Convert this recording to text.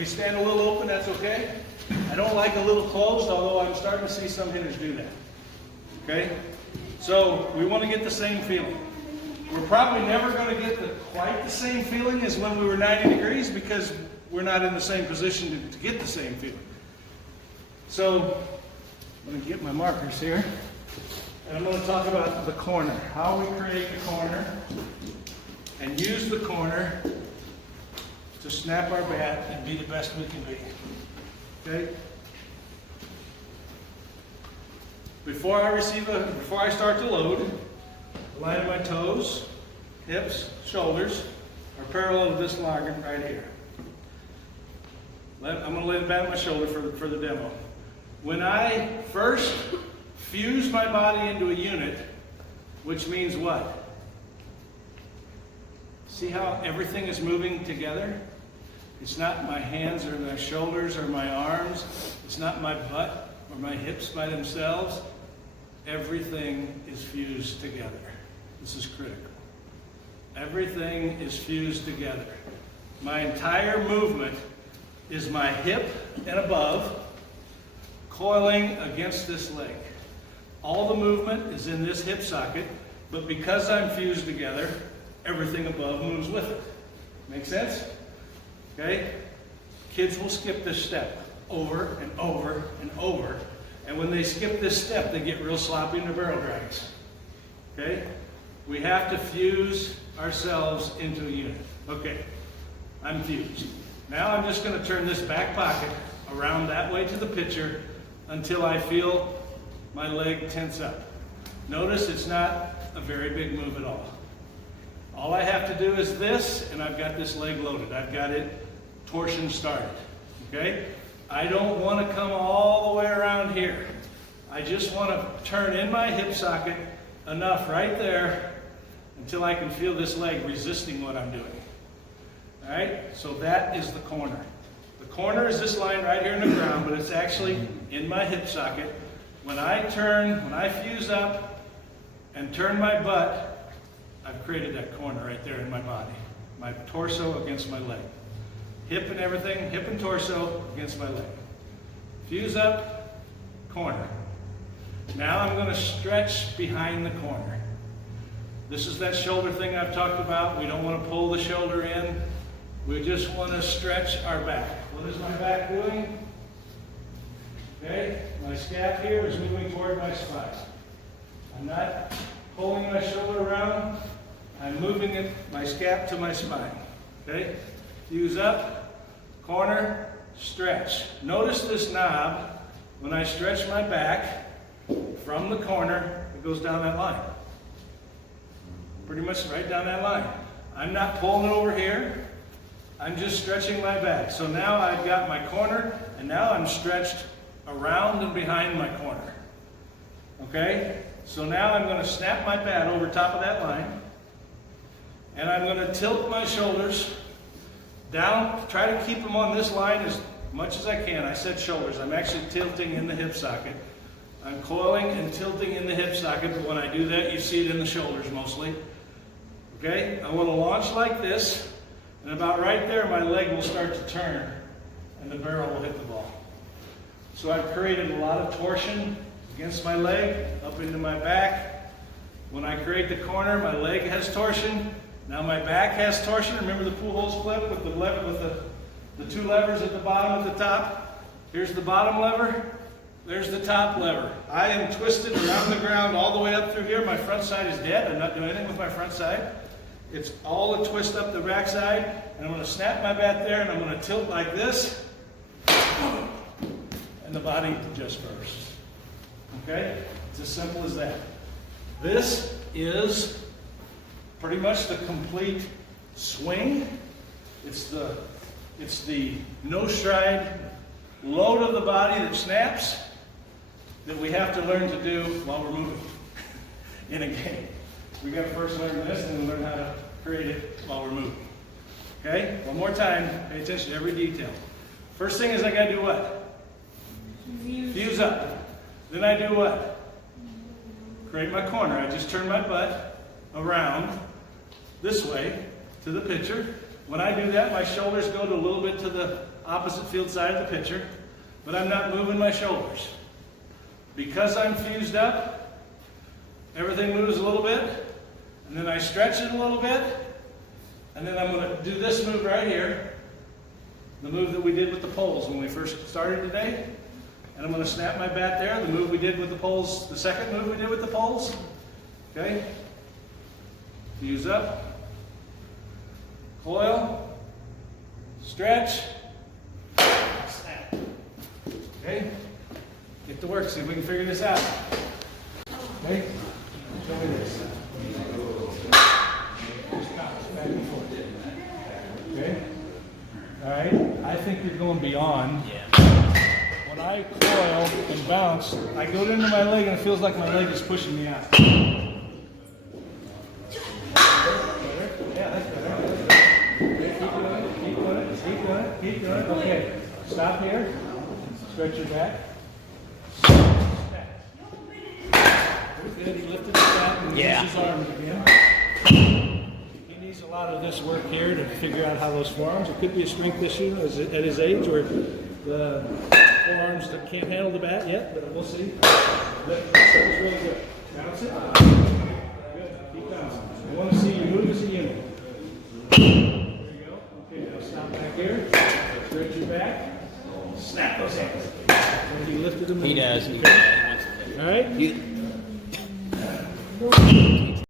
you stand a little open, that's okay. I don't like a little closed, although I'm starting to see some hitters do that. Okay? So we want to get the same feeling. We're probably never going to get quite the same feeling as when we were 90 degrees because we're not in the same position to get the same feeling. So I'm going to get my markers here, and I'm going to talk about the corner, how we create the corner, and use the corner to snap our bat and be the best we can be. Okay? Before I start to load, the line of my toes, hips, shoulders are parallel to this line right here. I'm going to lay the bat on my shoulder for the demo. When I first fuse my body into a unit, which means what? See how everything is moving together? It's not my hands or my shoulders or my arms. It's not my butt or my hips by themselves. Everything is fused together. This is critical. Everything is fused together. My entire movement is my hip and above coiling against this leg. All the movement is in this hip socket, but because I'm fused together, everything above moves with it. Make sense? Okay? Kids will skip this step over and over and over. And when they skip this step, they get real sloppy in their barrel drags. Okay? We have to fuse ourselves into a unit. Okay, I'm fused. Now I'm just going to turn this back pocket around that way to the pitcher until I feel my leg tense up. Notice it's not a very big move at all. All I have to do is this, and I've got this leg loaded. I've got it torsion started. Okay? I don't want to come all the way around here. I just want to turn in my hip socket enough right there until I can feel this leg resisting what I'm doing. All right? So that is the corner. The corner is this line right here in the ground, but it's actually in my hip socket. When I fuse up and turn my butt, I've created that corner right there in my body. My torso against my leg. Hip and everything, hip and torso against my leg. Fuse up, corner. Now I'm going to stretch behind the corner. This is that shoulder thing I've talked about. We don't want to pull the shoulder in. We just want to stretch our back. What is my back doing? Okay, my scap here is moving toward my spine. I'm not pulling my shoulder around. I'm moving it, my scap to my spine. Okay, fuse up. Corner, stretch. Notice this knob, when I stretch my back from the corner, it goes down that line. Pretty much right down that line. I'm not pulling it over here. I'm just stretching my back. So now I've got my corner, and now I'm stretched around and behind my corner. Okay? So now I'm going to snap my bat over top of that line, and I'm going to tilt my shoulders down, try to keep them on this line as much as I can. I said shoulders. I'm actually tilting in the hip socket. I'm coiling and tilting in the hip socket, but when I do that, you see it in the shoulders mostly. Okay? I want to launch like this, and about right there, my leg will start to turn, and the barrel will hit the ball. So I've created a lot of torsion against my leg, up into my back. When I create the corner, my leg has torsion. Now my back has torsion. Remember the pool hole split with the two levers at the bottom at the top? Here's the bottom lever. There's the top lever. I am twisted around the ground all the way up through here. My front side is dead. I'm not doing anything with my front side. It's all a twist up the back side. And I'm going to snap my bat there, and I'm going to tilt like this. And the body just bursts. Okay? It's as simple as that. This is pretty much the complete swing. It's the no stride load of the body that snaps that we have to learn to do while we're moving in a game. We got to first learn this and then learn how to create it while we're moving. Okay? One more time, pay attention to every detail. First thing is I got to do what? Fuse up. Then I do what? Create my corner. I just turn my butt around this way to the pitcher. When I do that, my shoulders go to a little bit to the opposite field side of the pitcher, but I'm not moving my shoulders. Because I'm fused up, everything moves a little bit, and then I stretch it a little bit, and then I'm going to do this move right here, the move that we did with the poles when we first started today, and I'm going to snap my bat there, the move we did with the poles, the second move we did with the poles, okay? Fuse up, coil, stretch, snap, okay? Get to work, see if we can figure this out. Okay? Show me this. Just bounce back and forth. Okay? Alright? I think you're going beyond. When I coil and bounce, I go into my leg and it feels like my leg is pushing me out. Yeah, that's better. Okay, keep doing it, keep doing it, keep doing it, keep doing it. Okay, stop here. Stretch your back. Good, he lifted his bat and used his arms again. He needs a lot of this work here to figure out how those forearms, it could be a strength issue at his age where the forearms can't handle the bat yet, but we'll see. That was really good. Bounce it. Good, keep bouncing. I want to see you move as a unit. There you go. Okay, now stop back here. Stretch your back. Snap those hands. He lifted them. He does. All right?